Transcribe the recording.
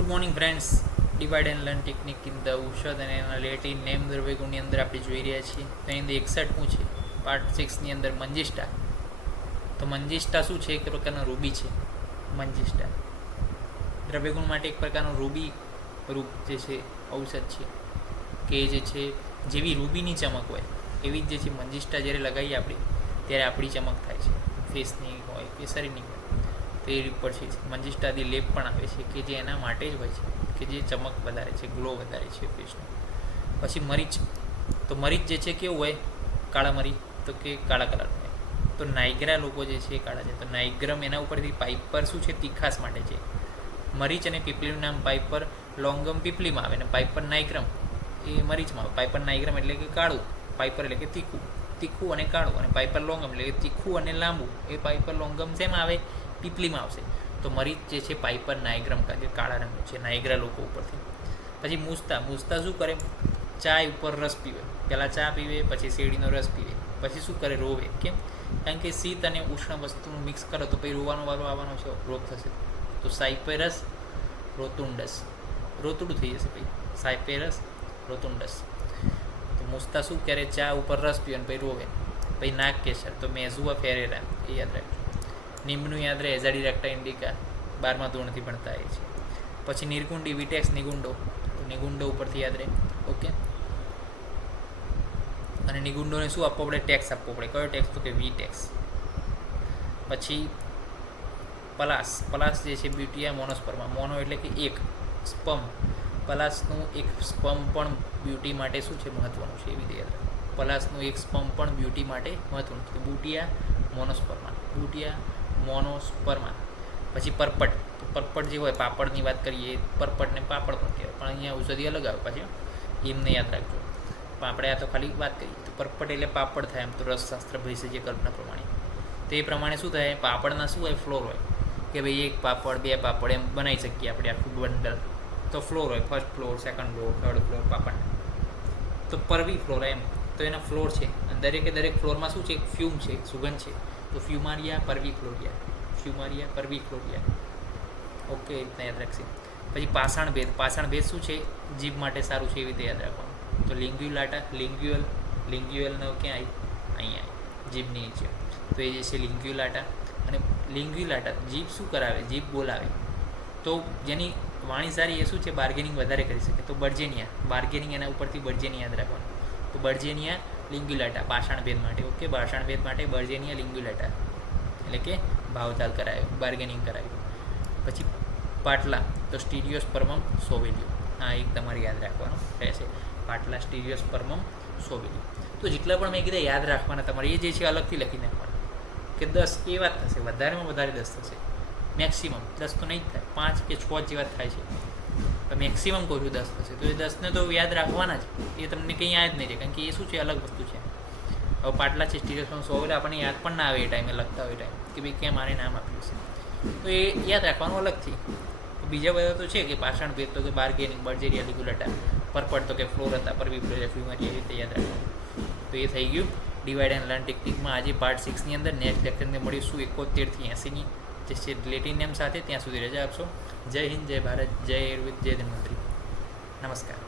Good morning friends. Divide and learn technique in the ઔષધ અને એના રિલેટેડ નેમ દ્રવ્યગુણની અંદર આપણે જોઈ રહ્યા છીએ. તો એની અંદર 61 છે પાર્ટ 6ની અંદર મંજિષ્ટા. તો મંજિષ્ટા શું છે? એક પ્રકારનો રૂબી છે મંજિષ્ટા. દ્રવ્યગુણ માટે એક પ્રકારનું રૂબી રૂપ જે છે ઔષધ છે કે જે છે જેવી રૂબીની ચમક હોય એવી જ જે છે મંજિષ્ટા જ્યારે લગાવીએ આપણે ત્યારે આપણી ચમક થાય છે, ફેસની હોય કે શરીરની હોય. તે પર છે મંજિષ્ટાદી લેપ પણ આવે છે કે જે એના માટે જ હોય છે કે જે ચમક વધારે છે, ગ્લો વધારે છે ફેસનો. પછી મરીચ. તો મરીચ જે છે કેવું હોય? કાળા મરી, તો કે કાળા કલરનું હોય. તો નાઇગ્રા લોકો જે છે એ કાળા છે. તો નાઇગ્રમ એના ઉપરથી પાઇપર શું છે? તીખાસ માટે છે. મરીચ અને પીપળીનું નામ પાઇપર લોંગમ પીપળીમાં આવે, અને પાઇપર નાઇગ્રમ એ મરીચમાં આવે. પાઇપર નાઇગ્રમ એટલે કે કાળું, પાઇપર એટલે કે તીખું, તીખું અને કાળું, અને પાઇપર લોંગમ એટલે કે તીખું અને લાંબુ. એ પાઇપર લોંગમ શેમાં આવે? પીપળીમાં આવશે. તો મરીચ જે છે પાઇપર નાઇગ્રમ કે કાળા રંગનું છે નાઇગ્રા લોકો ઉપરથી. પછી મૂસતા. મૂસતા શું કરે? ચા ઉપર રસ પીવે. પહેલાં ચા પીવે, પછી શેરડીનો રસ પીવે, પછી શું કરે? રોવે. કેમ? કારણ કે શીત અને ઉષ્ણ વસ્તુનું મિક્સ કરો તો પછી રોવાનો વારો આવવાનો છે, રોગ થશે. તો સાયપેરસ રોતુન્ડસ, રોતુડું થઈ જશે ભાઈ, સાયપેરસ રોતુન્ડસ. તો મૂસતા શું કરે? ચા ઉપર રસ પીવે અને પછી રોવે. પછી નાક કેસર, તો મેઝુઆ ફેરેરા એ યાદ રાખજો. નિમ્બનું યાદ રહે, એઝાડી રેક્ટા ઇન્ડિકા, 12મા ધોરણથી ભણતા એ છે. પછી નિર્ગુંડી વિટેક્સ નિગુંડો, તો નિગુંડો ઉપરથી યાદ રહે. ઓકે. અને નિગુંડોને શું આપવો પડે? ટેક્સ આપવો પડે. કયો ટેક્સ? તો કે વી ટેક્સ. પછી પલાસ. પલાસ જે છે બ્યુટિયા મોનોસ્પર્મા. મોનો એટલે કે એક, સ્પમ. પલાસનું એક સ્પમ પણ બ્યુટી માટે શું છે? મહત્વનું છે. એવી રીતે યાદ રાખો. પલાસનું એક સ્પમ પણ બ્યુટી માટે મહત્વનું છે. બુટિયા મોનોસ્પર્મા, બુટિયા મોનોસ્પર્મા. પછી પરપટ. તો પરપટ જે હોય, પાપડની વાત કરીએ, પરપટને પાપડ પણ કહેવાય, પણ અહીંયા ઔષધિ અલગ આવે પાછી, એમને યાદ રાખજો. પણ આપણે આ તો ખાલી વાત કરીએ. તો પરપટ એટલે પાપડ થાય એમ તો રસશાસ્ત્ર ભવિષ્ય જે કલ્પના પ્રમાણે. તો એ પ્રમાણે શું થાય? પાપડના શું હોય? ફ્લોર હોય કે ભાઈ એક પાપડ, બે પાપડ એમ બનાવી શકીએ આપણે આખું બંડલ. તો ફ્લોર હોય, first floor, second floor, third floor પાપડ. તો પરવી ફ્લોર એમ, તો એના ફ્લોર છે. અને દરેકે દરેક ફ્લોરમાં શું છે? એક ફ્યુમ છે, સુગંધ છે. તો ફ્યુમારિયા પરવી ફ્લોરિયા, ફ્યુમારિયા પરવી ફ્લોરિયા. ઓકે, એ રીતના યાદ રાખશે. પછી પાષાણ ભેદ. પાષાણ ભેદ શું છે? જીભ માટે સારું છે, એવી રીતે યાદ રાખવાનું. તો લિંગ્યુલાટા, લિંગ્યુઅલ, લિંગ્યુઅલનો ક્યાં આવી? અહીંયા આવી, જીભની નીચે. તો એ જે છે લિંગ્યુલાટા. અને લિંગ્યુલાટા જીભ શું કરાવે? જીભ બોલાવે. તો જેની વાણી સારી એ શું છે? બાર્ગેનિંગ વધારે કરી શકે. તો બર્જેનિયા, બાર્ગેનિંગ એના ઉપરથી બર્જેનિયા યાદ રાખવાનું. તો બર્જેનિયા લિંગ્યુલાટા પાષાણ ભેદ માટે. ઓકે, પાષાણ ભેદ માટે બર્જેનિયા લિંગ્યુલાટા એટલે કે ભાવતાલ કરાયો, બાર્ગેનિંગ કરાયું. પછી પાટલા. તો સ્ટીરિયોસ્પર્મમ સોવેલિયો. હા, એક તમારે યાદ રાખવાનું રહેશે. પાટલા સ્ટીરિયોસ્પર્મમ સોવેલિયો. તો જેટલા પણ મેં કીધા યાદ રાખવાના તમારે, એ જે છે અલગથી લખી નાખવાના કે 10 એ વાત થશે. વધારેમાં વધારે 10 થશે. મેક્સિમમ 10 તો નહીં જ થાય, 5 કે 6 જેવા થાય છે. તો મેક્સિમમ કહું છું 10 થશે. તો એ 10ને તો યાદ રાખવાના જ. એ તમને કંઈ યાદ નહીં રહે, કારણ કે એ શું છે? અલગ વસ્તુ છે. હવે પાટલા છે સ્ટીરિયોસ્પર્મમ સોવેલિયો આપણને યાદ પણ ના આવે એ ટાઈમે, લખતા હોય ટાઈમ કે ભાઈ કેમ આને નામ આપ્યું છે. તો એ યાદ રાખવાનું અલગથી. બીજા બધા તો છે કે પાષાણ ભેદ, તો કે બાર્ગેનિંગ, બર્જેરિયા લિંગ્યુલાટા. પરપટ તો કે ફ્લોર હતા, પરવી ફ્લોરિયા, ફ્યુમારિયા, એ રીતે યાદ રાખવાનું. તો એ થઈ ગયું ડિવાઇડ એન્ડ લર્ન ટેકનિકમાં આજે પાર્ટ 6ની અંદર. નેક્સ્ટ લેક્ચરને મળીશું 71 થી 80ની જે છે રિલેટિવ નેમ સાથે. ત્યાં સુધી રજા આપશો. જય હિન્દ, જય ભારત, જય આયુર્વેદ, જય ધન્વંતરી. નમસ્કાર.